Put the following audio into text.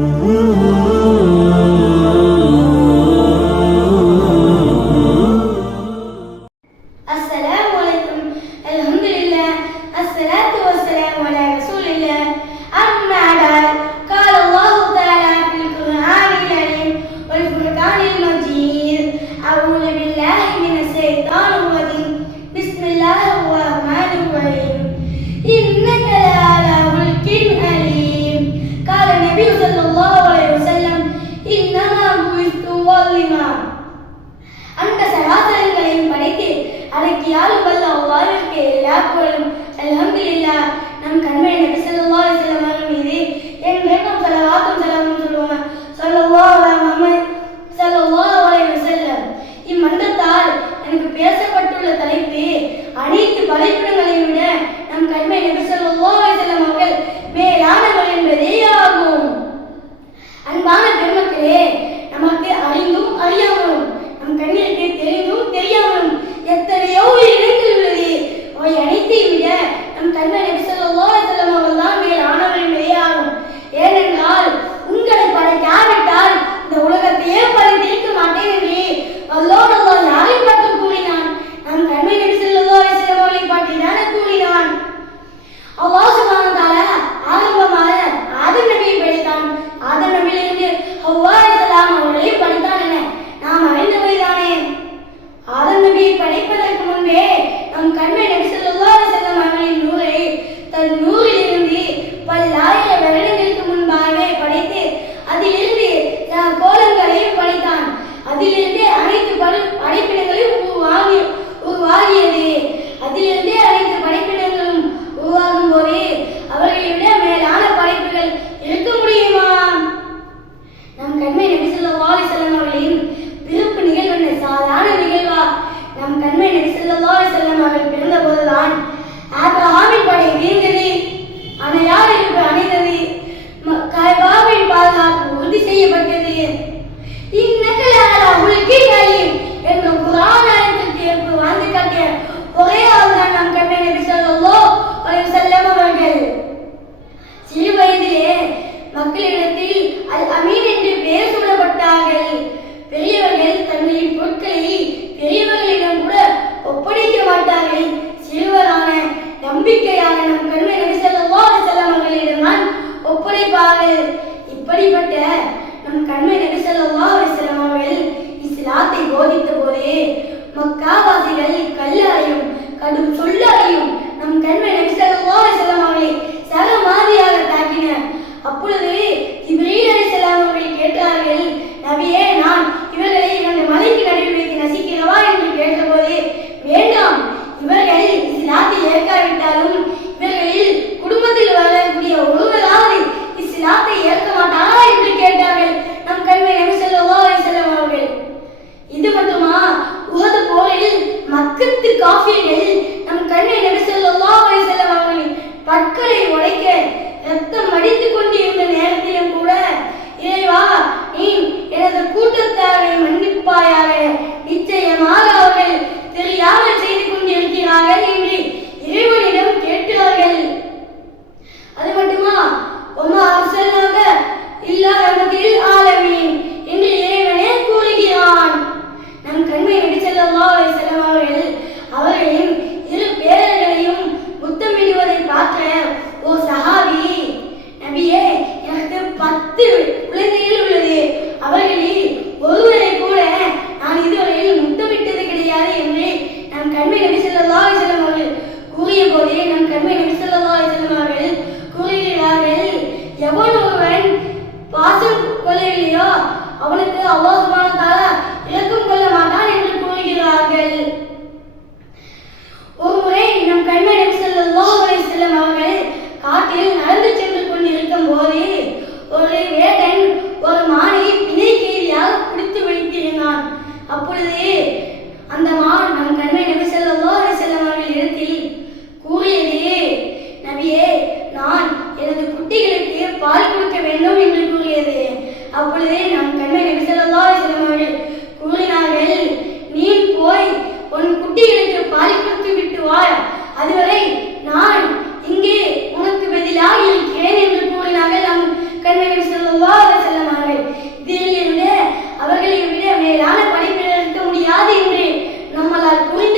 Ooh. அடக்கியால் வல்ல அல்லாஹ்விற்கு எல்லா புகழும் இல்லா நம் கண்மணி நபி ஸல்லல்லாஹு அலைஹி மகன் மீது என் வேகம் வாக்கம் ஸலாமும் சொல்லுவாங்க. ஸல்லல்லாஹு அலா முஹம்மத் ஸல்லல்லாஹு அலைஹி வஸல்லம். இம்மன்றத்தால் எனக்கு பேசப்பட்டுள்ள தலைப்பு அனைத்து படைப்பிடங்களையும் விட நம் கண்மை நபி ஸல்லல்லாஹு அலைஹி வஸல்லம் அவர்கள் மேலானவர் என்பதே ஆகும் அன்பான பெருமை நம் கண்மன் நபி சொல்லோ அலைஹி தான் மேல் ஆனவரின் என்பதே ஏனென்றால் உங்களை படைக்காவிட்டால் இந்த உலகத்தையே படைத்திருக்க மாட்டேன் என்று அல்லாஹ் யாரை பார்த்து கூறினான்? நம் கண்ணை நபி சொல்லோ அலைஹி அவர்களை பார்த்து தானே கூறினான்? அல்லாஹ் சுப்ஹானஹு ஆரம்பமாக ஆதம் நபியை படைத்தான். ஆதம் நபியிலிருந்து அவ்வாறு அலைஹிஸ்ஸலாம் அவர்களை படைத்தான் என நாம் அறிந்தவைதானே ஆதம் நபியை படைப்பதற்கு முன்பே நம் கண்மை நபி ஸல்லல்லாஹு அலைஹி வஸல்லம் அவர்களின் நூரை தன் நூறிலிருந்து பல்லாயிரம் வருடங்களுக்கு முன்பாகவே படைத்து அதிலிருந்து அஹ், கோலங்களையும் படைத்தான். அதிலிருந்து அனைத்து படை படைப்பினங்களையும் உருவாகி உருவாகியது. அதிலிருந்தே அனைத்து படைப்பிடங்களும் உருவாகும் போது அவர்களை விட மேலான படைப்புகள் இருக்க முடியுமா? நம் கண்மை நபி ஸல்லல்லாஹு அலைஹி வஸல்லம் அவர்களின் பிறப்பு நிகழ்வு சாதாரண நிகழ்வா? நம் கண்மை நபி ஸல்லல்லாஹு அலைஹி வஸல்லம் அவர்கள் பிறந்த போதுதான் que மக்கத்து நம் கண்ணை நபி ஸல்லல்லாஹு அலைஹி வஸல்லம் அவர்களின் பற்களை உடைக்க ரத்தம் வடித்துக் கொண்டிருந்த நேரத்திலும் கூட இறைவா நீ எனது கூட்டத்தாரை மன்னிப்பாயாக நிச்சயமாக அவர்கள் தெரியாமல் செய்து கொண்டிருக்கிறார்கள் எவன் ஒருவன் வாசல் கொலையிலையோ அவனுக்கு அல்லாஹ் தால இலக்கம் கொள்ள மாட்டான் என்று கூறுகிறார்கள். ஒருமுறை நம் கண்மணம் செல்லும் செல்லும் அவர்கள் காட்டில் நடந்து சென்று கொண்டிருக்கும் போது ஒரு வேடன் ஒரு மானை பிணை கேலியாக பிடித்து வைத்திருந்தான். அப்பொழுது அழைக்க வேண்டும் என்று கூறியது. அப்பொழுதே நம் கண்ணை நபிசல்லா அவர்கள் கூறினார்கள் நீ போய் உன் குட்டிகளுக்கு பால் கொடுத்து விட்டு வா. அதுவரை நான் இங்கே உனக்கு பதிலாக இருக்கிறேன் என்று கூறினார்கள் நம் கண்ணை நபிசல்லா செல்லம் அவர்கள். இதிலிருந்து அவர்களை விட மேலான படிப்பில் இருக்க முடியாது என்று நம்மளால் புரிந்து